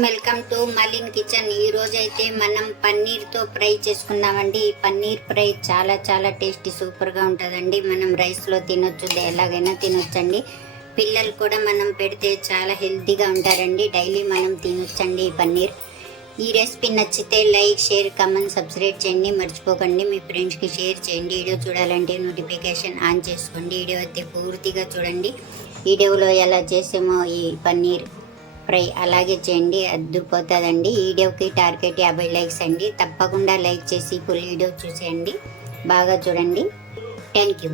Welcome to మలిన్ kitchen. ఈ రోజు అయితే మనం పన్నీర్తో ఫ్రై చేసుకుందామండి. ఈ పన్నీర్ ఫ్రై చాలా చాలా టేస్టీ సూపర్గా ఉంటుందండి. మనం రైస్లో తినొచ్చు ఎలాగైనా తినొచ్చండి. పిల్లలు కూడా మనం పెడితే చాలా హెల్తీగా ఉంటారండి. డైలీ మనం తినొచ్చండి ఈ పన్నీర్. ఈ రెసిపీ నచ్చితే లైక్ షేర్ కమెంట్ సబ్స్క్రైబ్ చేయండి. మర్చిపోకండి. మీ ఫ్రెండ్స్కి షేర్ చేయండి. వీడియో చూడాలంటే నోటిఫికేషన్ ఆన్ చేసుకోండి. వీడియో అయితే పూర్తిగా చూడండి. వీడియోలో ఎలా చేసామో ఈ పన్నీర్. ఫ్రై అలాగే చేయండి అద్దుపోతుందండి వీడియోకి టార్గెట్ యాభై లైక్స్ అండి. తప్పకుండా లైక్ చేసి ఫుల్ వీడియో చూసేయండి. బాగా చూడండి. Thank you.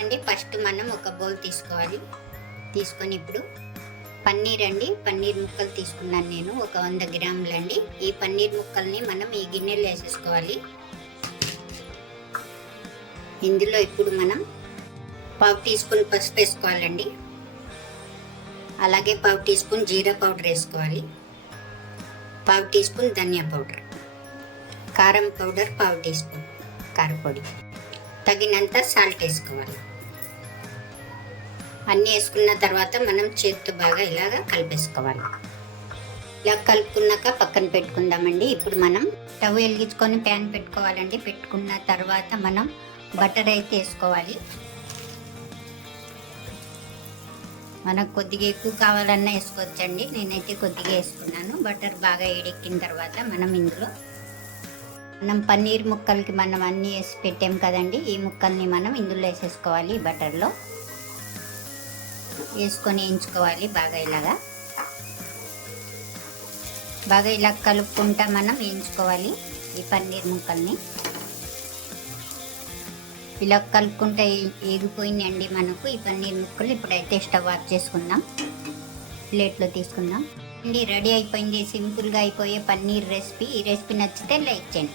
అండి ఫస్ట్ మనం ఒక బౌల్ తీసుకోవాలి. తీసుకొని ఇప్పుడు పన్నీర్ అండి. పన్నీర్ ముక్కలు తీసుకున్నాను నేను. ఒక వంద గ్రాములు అండి. ఈ పన్నీర్ ముక్కల్ని మనం ఈ గిన్నెలో వేసేసుకోవాలి. ఇందులో ఇప్పుడు మనం పావు టీ స్పూన్ పసుపు వేసుకోవాలండి. అలాగే పావు టీ స్పూన్ జీరా పౌడర్ వేసుకోవాలి. పావు టీ స్పూన్ ధనియా పౌడర్. కారం పౌడర్ పావు టీ స్పూన్ కారపొడి. తగినంత సాల్ట్ వేసుకోవాలి. అన్నీ వేసుకున్న తర్వాత మనం చేతితో బాగా ఇలాగ కలిపేసుకోవాలి. ఇలా కలుపుకున్నాక పక్కన పెట్టుకుందామండి. ఇప్పుడు మనం స్టవ్ వెలిగించుకొని ప్యాన్ పెట్టుకోవాలండి. పెట్టుకున్న తర్వాత మనం బటర్ అయితే వేసుకోవాలి. మనకు కొద్దిగా ఎక్కువ కావాలన్నా వేసుకోవచ్చండి. నేనైతే కొద్దిగా వేసుకున్నాను. బటర్ బాగా ఏడెక్కిన తర్వాత మనం ఇందులో మనం పన్నీర్ ముక్కలకి మనం అన్నీ వేసి పెట్టాం కదండి. ఈ ముక్కల్ని మనం ఇందులో వేసేసుకోవాలి బటర్లో. వేసుకొని వేయించుకోవాలి బాగా ఇలాగా. బాగా ఇలా కలుపుకుంటా మనం వేయించుకోవాలి ఈ పన్నీర్ ముక్కల్ని. ఇలా కలుపుకుంటే అండి మనకు. ఈ పన్నీర్ ముక్కలు ఇప్పుడైతే స్టవ్ ఆఫ్ చేసుకుందాం. ప్లేట్లో తీసుకుందాం. అండి రెడీ అయిపోయింది. సింపుల్గా అయిపోయే పన్నీర్ రెసిపీ. ఈ రెసిపీ నచ్చితే లైక్ చేయండి.